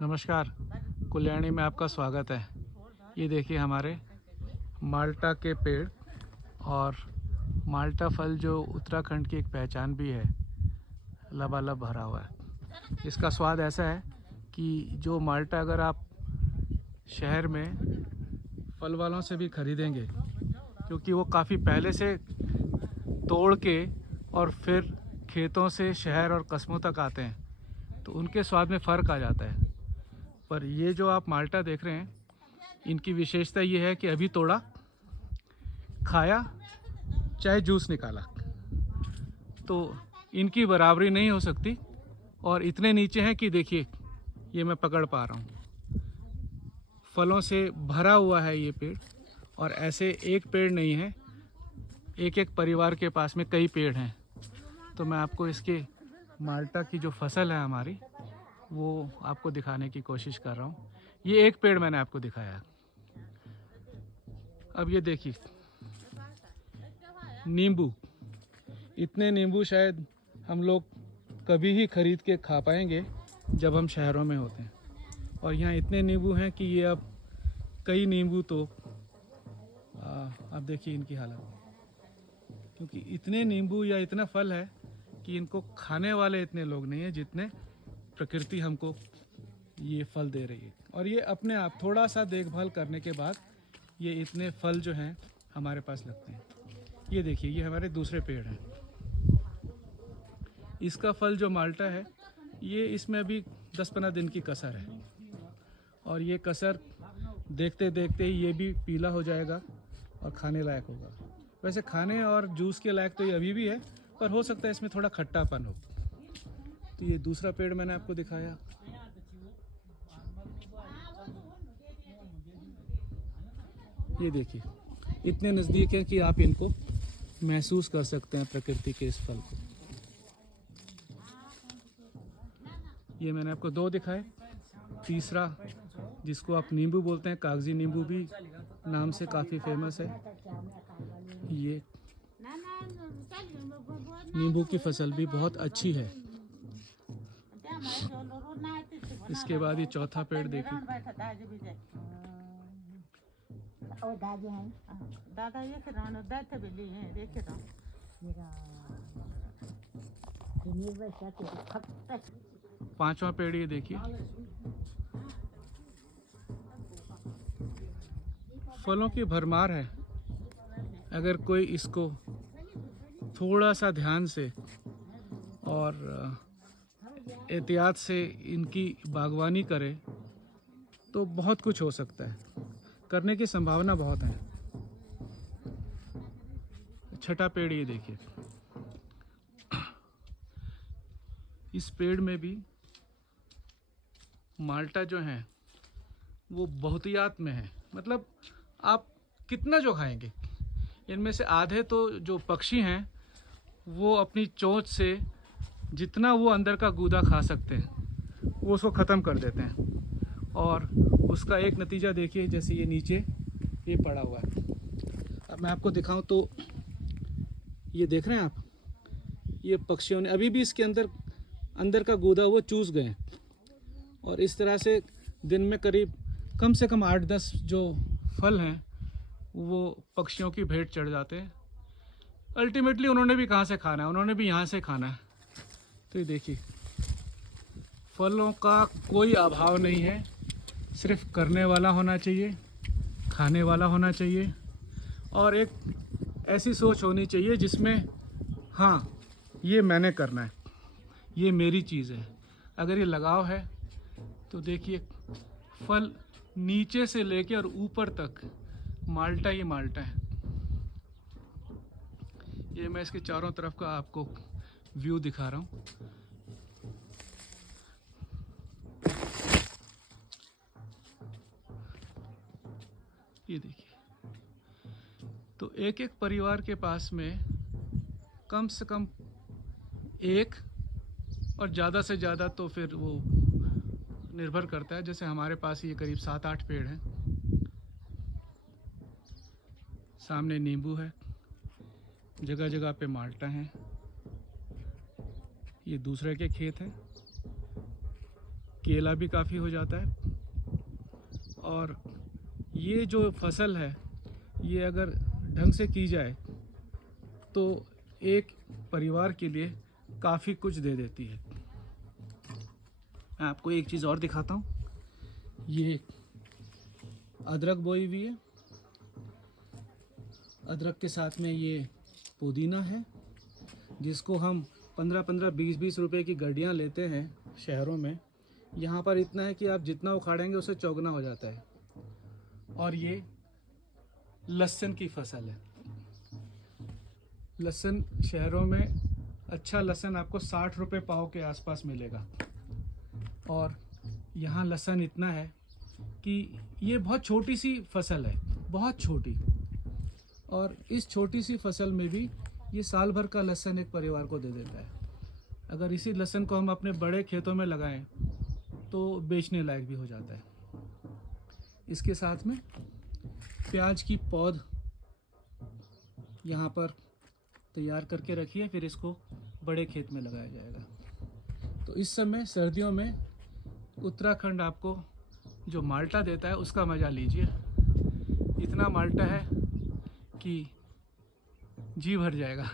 नमस्कार, कल्याणी में आपका स्वागत है। ये देखिए हमारे माल्टा के पेड़, और माल्टा फल जो उत्तराखंड की एक पहचान भी है, लबालब भरा हुआ है। इसका स्वाद ऐसा है कि जो माल्टा अगर आप शहर में फल वालों से भी खरीदेंगे, क्योंकि वो काफ़ी पहले से तोड़ के और फिर खेतों से शहर और कस्बों तक आते हैं, तो उनके स्वाद में फ़र्क आ जाता है। पर ये जो आप माल्टा देख रहे हैं, इनकी विशेषता ये है कि अभी तोड़ा, खाया, चाहे जूस निकाला, तो इनकी बराबरी नहीं हो सकती। और इतने नीचे हैं कि देखिए, ये मैं पकड़ पा रहा हूँ, फलों से भरा हुआ है ये पेड़। और ऐसे एक पेड़ नहीं है, एक एक परिवार के पास में कई पेड़ हैं। तो मैं आपको इसके माल्टा की जो फसल है हमारी, वो आपको दिखाने की कोशिश कर रहा हूँ। ये एक पेड़ मैंने आपको दिखाया। अब ये देखिए, नींबू, इतने नींबू शायद हम लोग कभी ही खरीद के खा पाएंगे जब हम शहरों में होते हैं। और यहाँ इतने नींबू हैं कि ये अब कई नींबू तो अब देखिए इनकी हालत, क्योंकि इतने नींबू या इतना फल है कि इनको खाने वाले इतने लोग नहीं हैं जितने प्रकृति हमको ये फल दे रही है। और ये अपने आप थोड़ा सा देखभाल करने के बाद ये इतने फल जो हैं हमारे पास लगते हैं। ये देखिए, ये हमारे दूसरे पेड़ हैं। इसका फल जो माल्टा है, ये इसमें अभी 10-15 दिन की कसर है, और ये कसर देखते देखते ही ये भी पीला हो जाएगा और खाने लायक होगा। वैसे खाने और जूस के लायक तो ये अभी भी है, पर हो सकता है इसमें थोड़ा खट्टापन हो। तो ये दूसरा पेड़ मैंने आपको दिखाया। ये देखिए, इतने नज़दीक है कि आप इनको महसूस कर सकते हैं, प्रकृति के इस फल को। ये मैंने आपको 2 दिखाए। तीसरा, जिसको आप नींबू बोलते हैं, कागजी नींबू भी नाम से काफ़ी फेमस है। ये नींबू की फसल भी बहुत अच्छी है। इसके बाद ये चौथा पेड़ देखिए। पांचवा पेड़ ये देखिए। फलों की भरमार है। अगर कोई इसको थोड़ा सा ध्यान से और एहतियात से इनकी बागवानी करे तो बहुत कुछ हो सकता है, करने की संभावना बहुत है। छठा पेड़ ये देखिए। इस पेड़ में भी माल्टा जो है वो बहुतियात में है। मतलब आप कितना जो खाएंगे, इनमें से आधे तो जो पक्षी हैं वो अपनी चोंच से जितना वो अंदर का गूदा खा सकते हैं वो उसको ख़त्म कर देते हैं। और उसका एक नतीजा देखिए, जैसे ये नीचे ये पड़ा हुआ है। अब मैं आपको दिखाऊं तो ये देख रहे हैं आप, ये पक्षियों ने अभी भी इसके अंदर का गूदा वो चूस गए। और इस तरह से दिन में करीब कम से कम 8-10 जो फल हैं वो पक्षियों की भेंट चढ़ जाते हैं। अल्टीमेटली उन्होंने भी कहाँ से खाना है, उन्होंने भी यहाँ से खाना है। तो ये देखिए, फलों का कोई अभाव नहीं है, सिर्फ करने वाला होना चाहिए, खाने वाला होना चाहिए, और एक ऐसी सोच होनी चाहिए जिसमें हाँ, ये मैंने करना है, ये मेरी चीज़ है। अगर ये लगाव है तो देखिए, फल नीचे से लेके और ऊपर तक माल्टा ही माल्टा है। ये मैं इसके चारों तरफ का आपको व्यू दिखा रहा हूँ। ये देखिए, तो एक एक परिवार के पास में कम से कम एक, और ज़्यादा से ज़्यादा तो फिर वो निर्भर करता है। जैसे हमारे पास ये करीब 7-8 पेड़ हैं। सामने नींबू है, जगह जगह पे माल्टा हैं। ये दूसरे के खेत हैं। केला भी काफ़ी हो जाता है। और ये जो फसल है ये अगर ढंग से की जाए तो एक परिवार के लिए काफ़ी कुछ दे देती है। मैं आपको एक चीज़ और दिखाता हूँ। ये अदरक बोई हुई है। अदरक के साथ में ये पुदीना है, जिसको हम 15-15, 20-20 रुपए की गड्डियाँ लेते हैं शहरों में। यहाँ पर इतना है कि आप जितना उखाड़ेंगे उससे चौगुना हो जाता है। और ये लहसुन की फसल है। लहसुन शहरों में अच्छा लहसुन आपको 60 रुपये पाव के आसपास मिलेगा। और यहाँ लहसुन इतना है कि ये बहुत छोटी सी फसल है, बहुत छोटी। और इस छोटी सी फसल में भी ये साल भर का लहसुन एक परिवार को दे देता है। अगर इसी लहसुन को हम अपने बड़े खेतों में लगाएं तो बेचने लायक भी हो जाता है। इसके साथ में प्याज की पौध यहाँ पर तैयार करके रखिए, फिर इसको बड़े खेत में लगाया जाएगा। तो इस समय सर्दियों में उत्तराखंड आपको जो माल्टा देता है उसका मज़ा लीजिए। इतना माल्टा है कि जी भर जाएगा।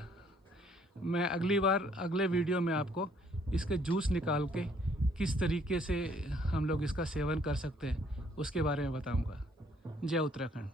मैं अगली बार अगले वीडियो में आपको इसके जूस निकाल के किस तरीके से हम लोग इसका सेवन कर सकते हैं उसके बारे में बताऊंगा। जय उत्तराखंड।